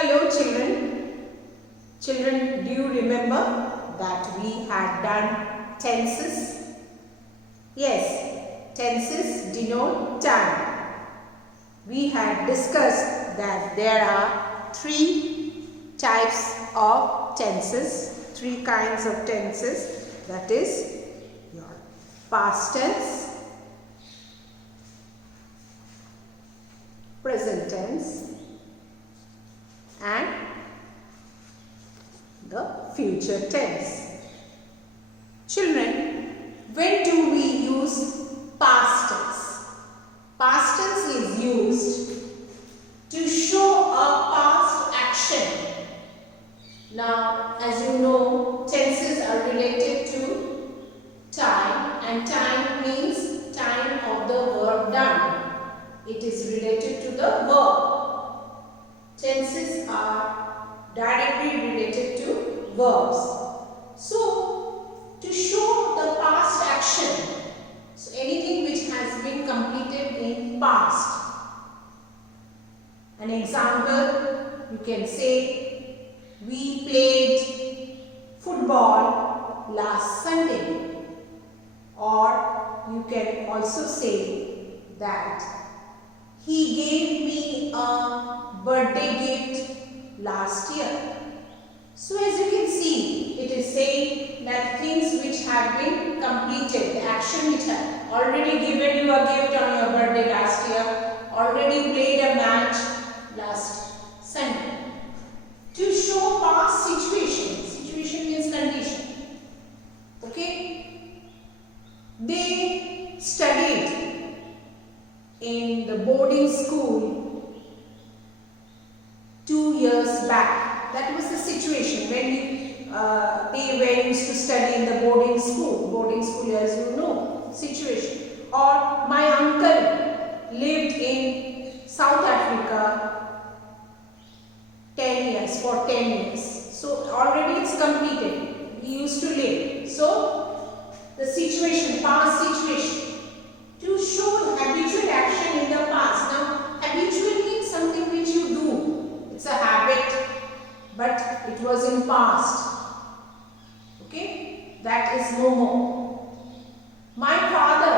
Hello children. Children, do you remember that we had done tenses? Yes, tenses denote time. We had discussed that there are three types of tenses, three kinds of tenses, that is your past tense, present tense and the future tense. Children, when do we use past tense? Past tense is used to show a past action. Now, as you know, tenses are related to time, and time means time of the verb done. It is related to the verb. Tenses are directly related to verbs. So, to show the past action, so anything which has been completed in past. An example, you can say, we played football last Sunday. Or you can also say that he gave me a birthday gift last year. So as you can see, it is saying that things which have been completed, the action which had already given you a gift on your birthday last year, already played a match last Sunday. To show past situation, situation means condition. Okay? They studied in the boarding school 2 years back. That was the situation when they were used to study in the boarding school. Boarding school, as you know, situation. Or my uncle lived in South Africa for 10 years. So already it's completed. He used to live. So the situation, past situation, to show habitual action in the past. Now, habitual means something which you do. It's a habit, but it was in past. Okay? That is no more. My father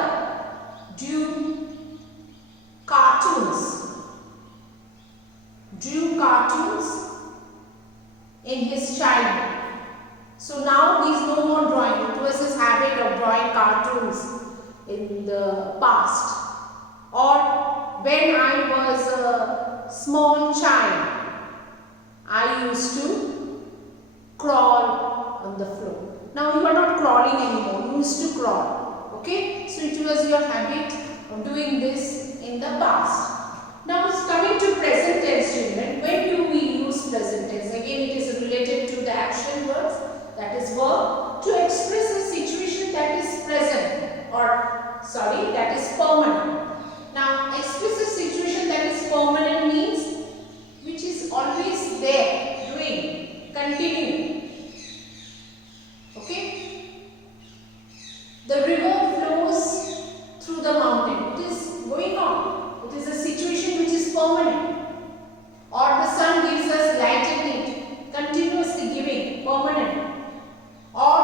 drew cartoons in his childhood. So now he is no more drawing. It was his habit of drawing cartoons in the past. Or when I was a small child, I used to crawl on the floor. Now you are not crawling anymore. You used to crawl. Okay? So it was your habit of doing this in the past. Now it's coming to present tense, children. When do we use present tense? Again, it is related to the action words, that is verb, to express a situation that is present that is permanent. Now, express a situation that is permanent means which is always there, doing, continuing. Okay? The river flows through the mountain. It is going on. It is a situation which is permanent. Or the sun gives us light in it, continuously giving, permanent. Or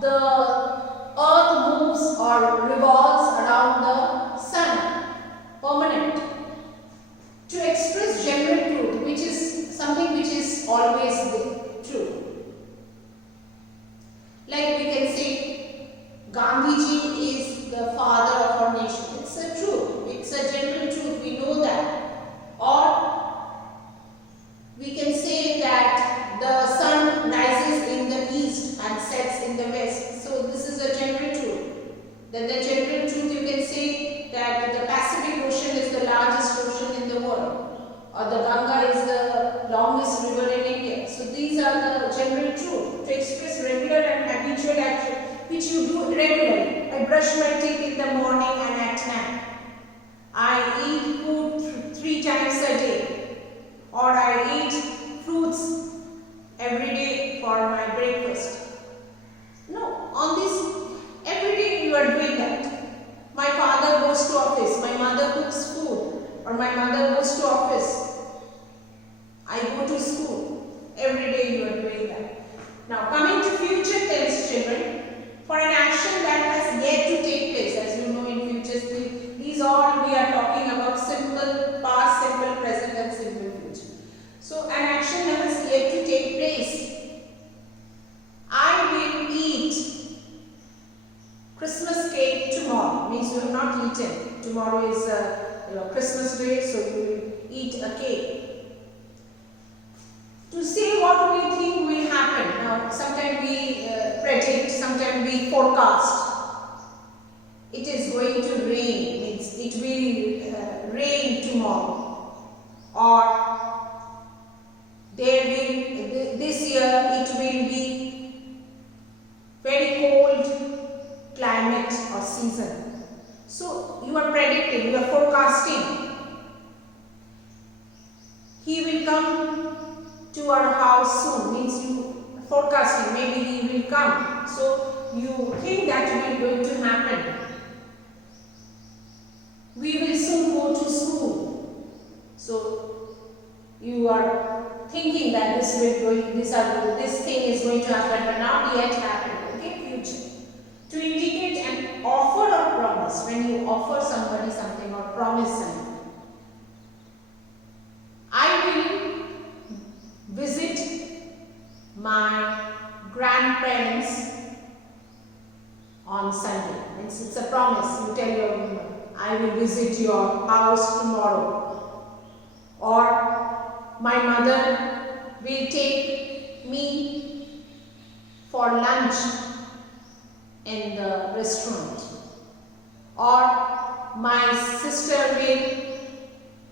the earth moves or revolves around the sun, permanent. To express general truth, which is something which is always true. Like we can say, Gandhiji is the father of our nation. It's a truth. It's a general truth. We know that. Or we can say that the sun rises in the east and sets in the west. So this is a general truth. Then the general truth, you can say that the Pacific Ocean is the largest ocean in the world, or the Ganga is the longest river in India. So these are the general truth to express regular and habitual action which you do regularly. I brush my teeth in the morning and at night. I eat food 3 times a day, or I eat fruits every day for my breakfast. No, on this, every day you are doing that. My father goes to office, my mother cooks food, or my mother goes to office. I go to school. Every day you are doing that. Now coming to future tense, children, for an action that has yet to take place, as you know in future, these all we are talking about simple past, simple present and simple future. So an action that has yet to take place. I will eat Christmas cake tomorrow. Means you have not eaten. Tomorrow is Christmas day, so you will eat a cake. To say what we think will happen. Now, sometimes we predict, sometimes we forecast. It is going to rain. Means it will rain tomorrow. Or there will this year it will be very cold climate or season. So you are predicting, you are forecasting. He will come to our house soon. Means you forecasting, maybe he will come. So you think that will going to happen. We will soon go to school. So you are thinking that this thing is going to happen, but not yet happened. Okay, future. To indicate an offer or promise, when you offer somebody something or promise something. I will visit my grandparents on Sunday. It's a promise. You tell your woman, I will visit your house tomorrow. Or my mother will take me for lunch in the restaurant. Or my sister will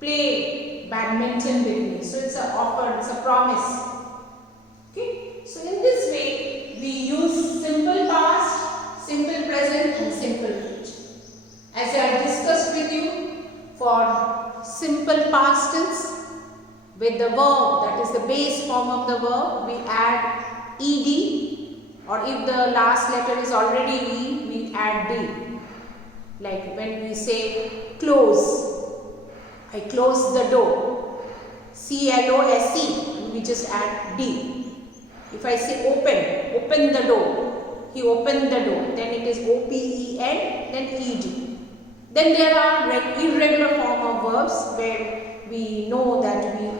play badminton with me. So it's an offer, it's a promise. Okay? So in this way, we use simple past, simple present and simple future. As I have discussed with you, for simple past tense, with the verb, that is the base form of the verb, we add ed, or if the last letter is already e, we add d. Like when we say close, I close the door, C-L-O-S-E, we just add d. If I say open the door, he opened the door, then it is O-P-E-N, then ed. Then there are irregular form of verbs where we know that we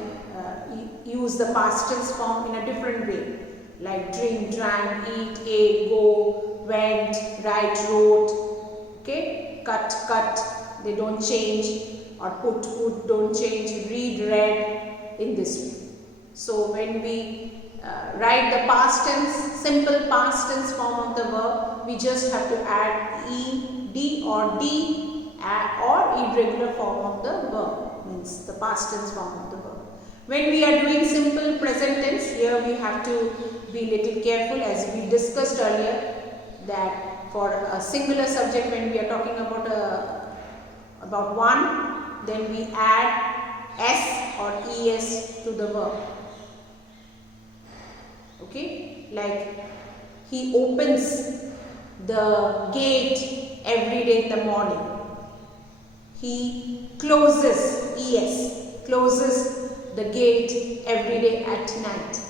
use the past tense form in a different way, like drink, drank, eat, ate, go, went, write, wrote, okay, cut, they don't change, or put, don't change, read, read, in this way. So when we write the past tense, simple past tense form of the verb, we just have to add ed or d or irregular form of the verb, means the past tense form of the verb. When we are doing simple present tense, here we have to be little careful, as we discussed earlier, that for a singular subject, when we are talking about one, then we add s or es to the verb. Okay, like he opens the gate every day in the morning. He closes, es, closes the gate every day at night.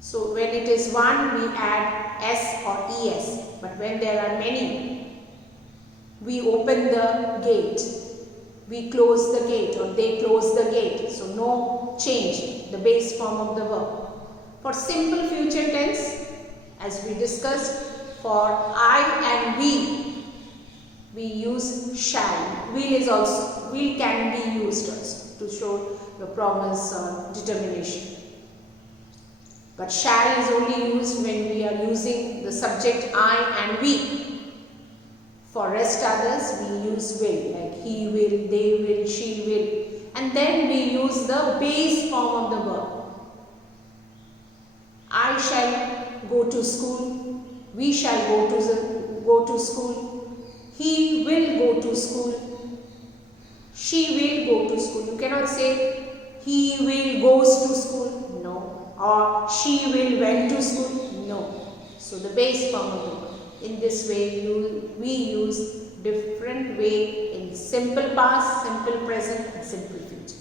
So when it is one, we add s or es, but when there are many, we open the gate, we close the gate, or they close the gate. So no change, the base form of the verb. For simple future tense, as we discussed, for I and we use shall. Will can be used also to show the promise or determination. But shall is only used when we are using the subject I and we. For rest others, we use will, like he will, they will, she will. And then we use the base form of the verb. I shall go to school, we shall go to school, he will go to school, she will go to school. You cannot say he will goes to school, no, or she will went to school, no. So the base form of the verb. In this way we use different way in simple past, simple present and simple future.